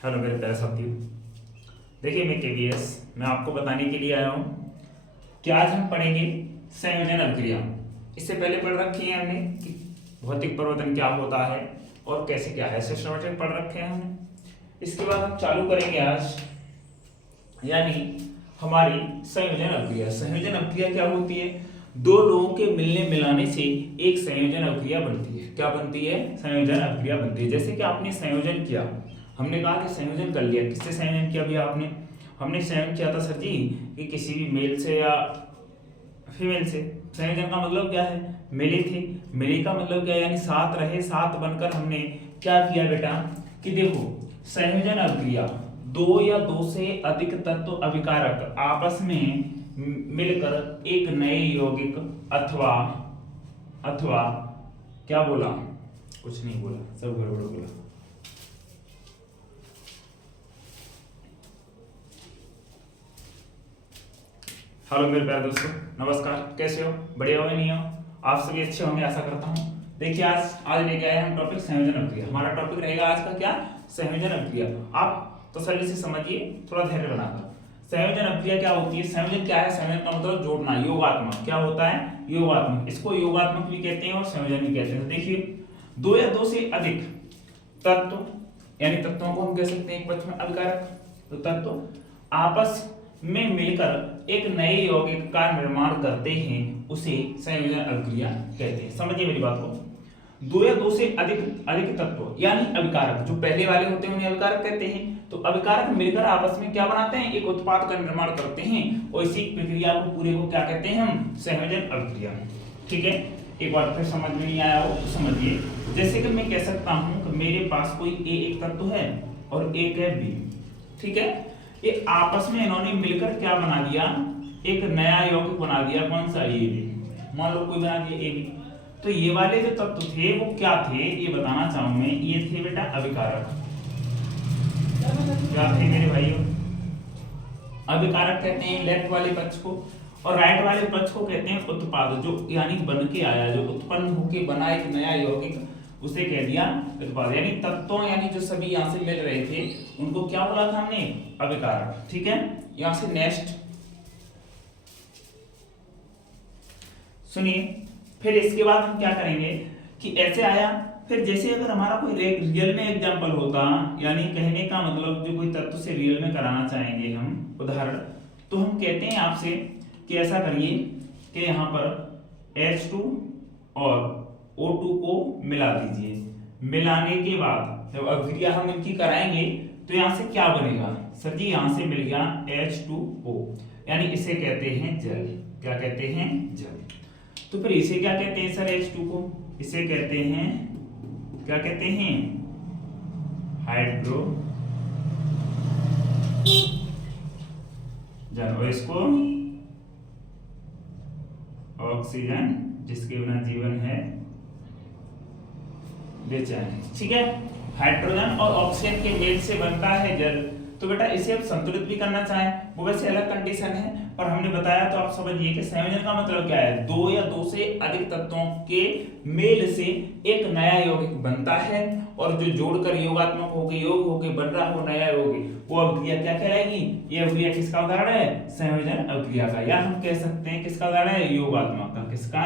Hello मेरे प्यारे साथियों। देखिए मैं केवीएस मैं आपको बताने के लिए आया हूँ कि आज हम पढ़ेंगे संयोजन अभिक्रिया। इससे पहले पढ़ रखी है हमने कि भौतिक परिवर्तन क्या होता है और कैसे क्या है, सिस्टमेटिक पढ़ रखे हैं हमने। इसके बाद हम चालू करेंगे आज यानी हमारी संयोजन अभिक्रिया। संयोजन अभिक्रिया क्या होती है? दो लोगों के मिलने मिलाने से एक संयोजन अभिक्रिया बनती है। क्या बनती है? संयोजन अभिक्रिया बनती है। जैसे कि आपने संयोजन किया, हमने कहा कि संयोजन कर लिया। किससे संयोजन किया भैया आपने? हमने संयोजन किया था सर जी कि किसी भी मेल से या फीमेल से। संयोजन का मतलब क्या है? मिली थी। मिली का मतलब क्या है? यानी साथ रहे, साथ बनकर हमने क्या किया बेटा कि देखो संयोजन अभिक्रिया दो या दो से अधिक तत्व अभिकारक आपस में मिलकर एक नए यौगिक अथवा अथवा क्या बोला? कुछ नहीं बोला, सब गड़बड़ बोला। हेलो मेरे प्यारे दोस्तों, नमस्कार। कैसे हो? बढ़िया हो या नहीं हो? आप सभी अच्छे होंगे आशा करता हूँ। देखिए आज लेके आए हम टॉपिक संयोजन अभिक्रिया। हमारा टॉपिक रहेगा आज का क्या? संयोजन अभिक्रिया। आप तसल्ली से समझिए, थोड़ा धैर्य बनाकर। संयोजन अभिक्रिया क्या होती है? संयोजन क्या है? संयोजन का मतलब जोड़ना, योगात्मक। क्या होता है? योगात्मक। इसको योगात्मक भी कहते हैं और संयोजन भी कहते हैं। तो देखिए दो या दो से अधिक तत्व यानी तत्वों को हम कह सकते हैं एक पक्ष में अभिकारक, तो तत्व आपस में मिलकर एक नए यौगिक का निर्माण करते हैं, उसे संयोजन अभिक्रिया कहते हैं। समझिए मेरी बात को। दो या दो से अधिक अधिक तत्व यानी अभिकारक, जो पहले वाले होते हैं उन्हें अभिकारक कहते हैं। तो अभिकारक मिलकर आपस में क्या बनाते हैं? एक उत्पाद का निर्माण करते हैं और इसी प्रक्रिया को पूरे को क्या कहते हैं हम? संयोजन अभिक्रिया। ठीक है, एक बार फिर समझ में नहीं आया हो तो समझिए। जैसे कि मैं कह सकता हूं कि मेरे पास कोई ए एक तत्व है और एक है बी। ठीक है, ये आपस में इन्होंने मिलकर क्या बना दिया? एक नया यौगिक बना दिया। कौन सा? A B. मान लो कोई बना दिया ए बी। तो ये वाले जो तत्व थे वो क्या थे ये बताना चाहूं मैं। ये थे बेटा अभिकारक। क्या थे मेरे भाइयों? अभिकारक कहते हैं लेफ्ट वाले पक्ष को, और राइट वाले पक्ष को कहते हैं उत्पाद। जो यानी बन के आया, जो उत्पन्न होके बना एक नया यौगिक, उसे कह दिया उत्पाद। यानी तत्वों यानी जो सभी यहाँ से मिल रहे थे उनको क्या बोला था हमने? अभिकारक। ठीक है, यहां से नेक्स्ट सुनिए। फिर इसके बाद हम क्या करेंगे कि ऐसे आया। फिर जैसे अगर हमारा कोई रियल में एग्जांपल होता, यानी कहने का मतलब जो कोई तत्व से रियल में कराना चाहेंगे हम उदाहरण, तो हम कहते हैं आपसे कि ऐसा करिए कि यहाँ पर H2 और O2 को मिला दीजिए। मिलाने के बाद जब अभिक्रिया हम इनकी कराएंगे तो यहाँ से क्या बनेगा? सर जी यहाँ से मिल गया H2O, यानी इसे कहते हैं जल। क्या कहते हैं? जल। तो फिर इसे क्या कहते हैं सर? H2 को इसे कहते हैं, क्या कहते हैं? हाइड्रोजन। और इसको ऑक्सीजन, जिसके बिना जीवन है बेचैन। ठीक है, हाइड्रोजन और ऑक्सीजन के मेल से बनता है जल। तो बेटा इसे अब संतुलित भी करना चाहें वो वैसे अलग कंडीशन है, पर हमने बताया तो आप समझिए कि संयोजन का मतलब क्या है? दो या दो से अधिक तत्वों के मेल से एक नया यौगिक बनता है, और जो जोड़कर योगात्मक होकर योग होकर बन रहा हो नया यौगिक, वो अभिक्रिया क्या कहलाएगी? ये अभिक्रिया किसका उदाहरण है? संयोजन अभिक्रिया का। या हम कह सकते हैं किसका उदाहरण है? योगात्मक का। किसका?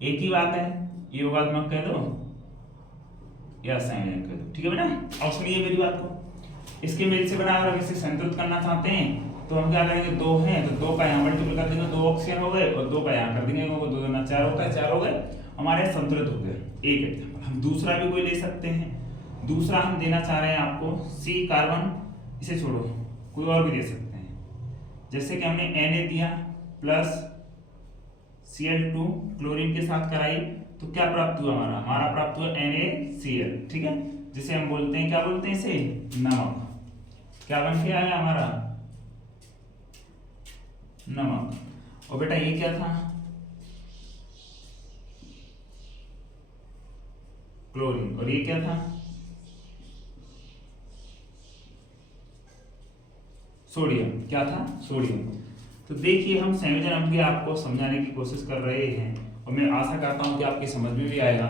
एक ही बात है, योगात्मक कह दो या संयोजन कह दो। ठीक है बेटा, अब सुनिए मेरी बात को। इसके मेल से बना अगर इसे संतुलित करना चाहते हैं तो हम क्या करेंगे? दो हैं तो दो का यहाँ मल्टीपल कर देंगे, दो ऑक्सीजन हो गए, और दो का यहाँ कर देंगे, दो दूना चार होता है, चार हो गए हमारे संतुलित हो गए। एक एग्जाम्पल। हम दूसरा भी कोई ले सकते हैं। दूसरा हम देना चाह रहे हैं आपको C कार्बन, इसे छोड़ो कोई और भी दे सकते हैं। जैसे कि हमने Na दिया प्लस Cl2 क्लोरीन के साथ कराई, तो क्या प्राप्त हुआ? हमारा प्राप्त हुआ NaCl। ठीक है, जिसे हम बोलते हैं, क्या बोलते हैं इसे? नमक। क्या बन के आया हमारा? नमक। और बेटा ये क्या था? क्लोरीन। और ये क्या था? सोडियम। क्या था? सोडियम। तो देखिए हम संयोजन अभिक्रिया आपको समझाने की कोशिश कर रहे हैं और मैं आशा करता हूं कि आपकी समझ में भी आएगा।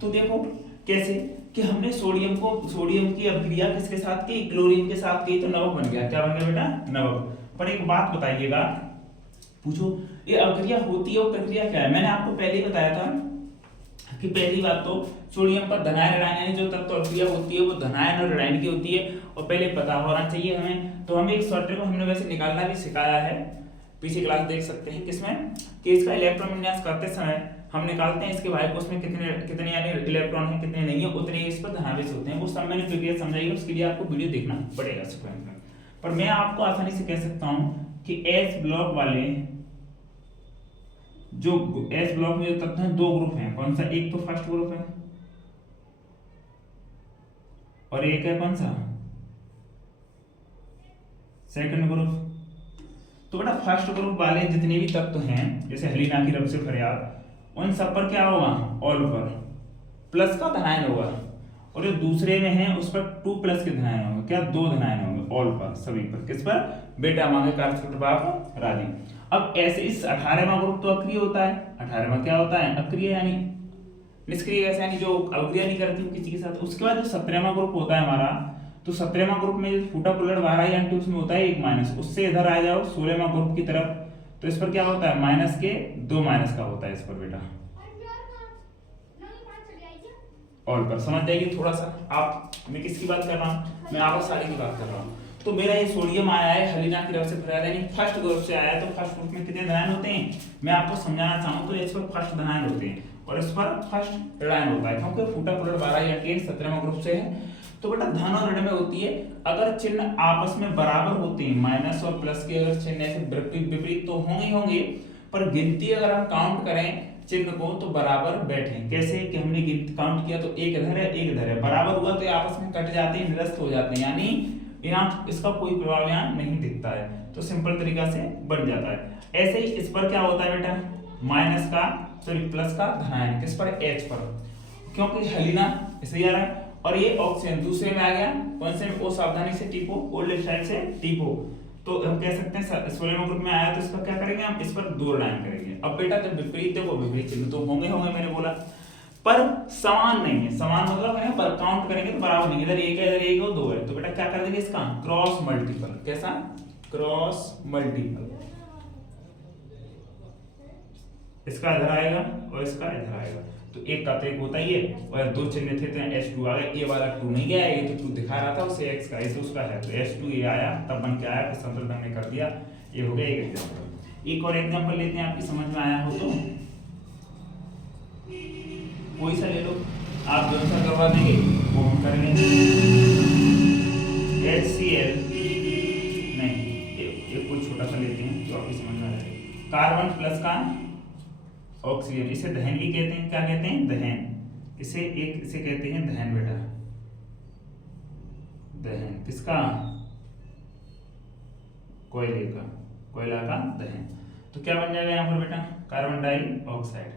तो देखो कैसे कि हमने सोडियम की अभिक्रिया किसके साथ की, क्लोरीन के साथ की, तो नमक बन गया। क्या बन गया बेटा, नमक। पर एक बात बताइएगा, पूछो ये अभिक्रिया होती है और प्रक्रिया क्या है। मैंने आपको पहले ही बताया था कि पहली बात तो सोडियम पर धनायन ऋणायन यानी जो तत्व अभिक्रिया होती है वो धनायन और ऋणायन की होती है, और पहले पता होना चाहिए हमें। तो हमें एक शॉर्टकट को हमने वैसे निकालना भी सिखाया है, पीछे क्लास देख सकते हैं किसमें, कि इसका इलेक्ट्रॉन विन्यास करते समय हम निकालते हैं इसके वायु कोश में कितने कितने यानी इलेक्ट्रॉन है, कितने नहीं है, उतने इस पर धनावेश होते हैं। वो सब मैंने प्रक्रिया समझाई है, उसके लिए आपको वीडियो देखना पड़ेगा सीक्वेंस में। पर मैं आपको आसानी से कह सकता हूं कि एस ब्लॉक वाले जो एस ब्लॉक में जो तत्व हैं दो ग्रुप हैं। कौन सा, एक तो फर्स्ट ग्रुप है और एक है कौन सा, सेकंड ग्रुप। तो बेटा फर्स्ट ग्रुप वाले जितने भी तत्व हैं जैसे हलीना की रब से फरियाद, उन सब पर क्या होगा, ऑल पर प्लस का धनायन होगा, और जो दूसरे में है उस पर 2 प्लस के धनायन होंगे। क्या, 2 धनायन होंगे ऑल पर, सभी पर। किस पर, बेटा मांगे कारक बाप राजी। अब ऐसे इस 18वां ग्रुप तो अक्रिय होता है, 18वां क्या होता है, अक्रिय यानी निष्क्रिय गैस, यानी जो अभिक्रिया नहीं करती किसी के साथ। उसके बाद जो 17वां ग्रुप होता है हमारा, तो 17वां ग्रुप में फूटा पुलट 12 यानी उसमें होता है 1 माइनस, उससे इधर आ जाओ 16वां ग्रुप की तरफ, तो इस पर क्या होता है, माइनस के 2 माइनस का होता है इस पर बेटा, ऑल पर। समझ जाइए थोड़ा सा आप, मैं किसकी बात कर रहा हूँ, मैं आपस सारी की बात कर रहा हूँ। तो मेरा ये सोडियम आया है हलीना की रब से फरियाद यानी फर्स्ट ग्रुप से आया है, तो फर्स्ट ग्रुप में कितने धनायन होते हैं, मैं आपको समझाना चाहूँ तो इस पर फर्स्ट धनायन होते हैं और इस पर फर्स्ट ऋणायन होता है, क्योंकि फूटा पुलट 12 या 17वां ग्रुप से है। तो बेटा धन और ऋण में होती है, अगर चिन्ह आपस में बराबर होते हैं, माइनस और प्लस के अगर चिन्ह ऐसे विपरीत तो होंगे होंगे, पर गिनती अगर हम काउंट करें चिन्ह को तो बराबर बैठे। कैसे कि हमने काउंट किया तो एक इधर है एक इधर है, बराबर हुआ तो ये आपस में कट जाते हैं, निरस्त हो जाते हैं, यानी यहाँ इसका कोई प्रभाव यहाँ नहीं दिखता है, तो सिंपल तरीका से बन जाता है। ऐसे ही इस पर क्या होता है बेटा, माइनस का सॉरी प्लस का धनायन किस पर, H पर, क्योंकि हलीना इसे आ रहा है और ये ऑक्सीजन दूसरे में आ गया, कौन से में, ओ सावधानी से टीपो, ओल्ड स्टाइल से टीपो। तो हम कह सकते हैं 16वें ग्रुप में आया तो इसका क्या करेंगे हम, इस पर 2 ऋणायन करेंगे। अब बेटा जब विपरीत देखो, विपरीत चिन्ह तो होंगे होंगे मैंने बोला, पर समान नहीं है। समान मतलब है पर काउंट करेंगे तो बराबर नहीं, इधर एक है इधर एक है 2 है, तो बेटा क्या कर देंगे इसका क्रॉस मल्टीपल। कैसा, क्रॉस मल्टीपल, इसका इधर आएगा और इसका इधर आएगा, तो एक का तो एक होता ही है, और 2 चिन्ह थे तो H2 आ गया, ये वाला 2 नहीं गया, ये तो 2 दिखा रहा था उसे x का, इसे उसका है, तो H2 ये आया, तब बन के आया, फिर संतुलन हमने कर दिया। ये हो गया एक एग्जांपल। एक और एग्जांपल लेते हैं, आपकी समझ में आया हो तो कोई सा ले लो, आप दोनों सा करवा देंगे वो हम करेंगे। HCl नहीं, ये कोई छोटा सा लेते हैं जो आपकी समझ में आ जाएगा। कार्बन प्लस का ऑक्सीजन, इसे दहन भी कहते हैं। क्या कहते हैं, दहन। इसे कहते हैं दहन बेटा, दहन किसका, कोयले का, कोयला का दहन। तो क्या बन जाएगा यहाँ पर बेटा, कार्बन डाइऑक्साइड।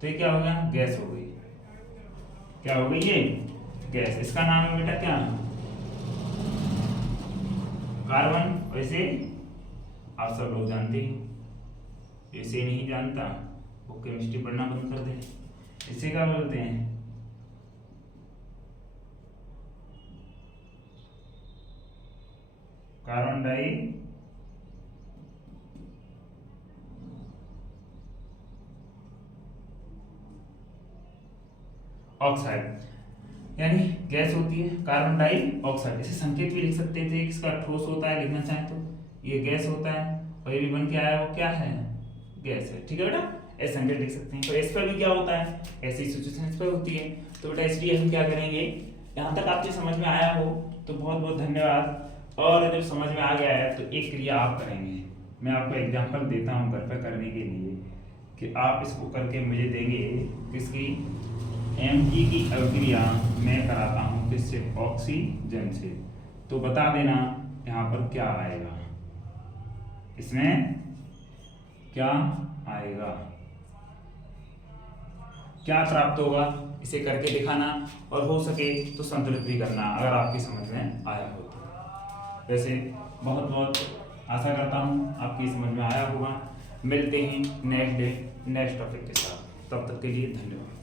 तो ये क्या हो गया, गैस हो गई। क्या हो गई ये, गैस। इसका नाम है बेटा क्या, कार्बन। वैसे आप सब लोग जानते हैं, इसे नहीं जानता वो केमिस्ट्री पढ़ना बंद कर दे। इसे क्या बोलते हैं, कार्बन डाई ऑक्साइड, यानी गैस होती है कार्बन डाइऑक्साइड। इसे संकेत भी लिख सकते थे, इसका ठोस होता है लिखना चाहें तो, ये गैस होता है और ये भी बन के आया वो क्या है, गैस है। ठीक है बेटा, ऐसे संकेत लिख सकते हैं। तो इस पर भी क्या होता है, ऐसी सिचुएशन इस पर होती है। तो बेटा इसलिए हम क्या करेंगे, यहाँ तक आपकी समझ में आया हो तो बहुत बहुत धन्यवाद। और जब समझ में आ गया है तो एक क्रिया आप करेंगे, मैं आपको एग्जाम्पल देता हूँ घर पर करने के लिए, कि आप इसको करके मुझे देंगे किसकी, Mg की अभिक्रिया मैं कराता हूँ किससे, ऑक्सीजन से। तो बता देना यहाँ पर क्या आएगा, इसमें क्या आएगा, क्या प्राप्त होगा, इसे करके दिखाना और हो सके तो संतुलित भी करना अगर आपकी समझ में आया हो तो। वैसे बहुत बहुत आशा करता हूँ आपकी समझ में आया होगा। मिलते हैं नेक्स्ट डे नेक्स्ट टॉपिक के साथ, तब तक के लिए धन्यवाद।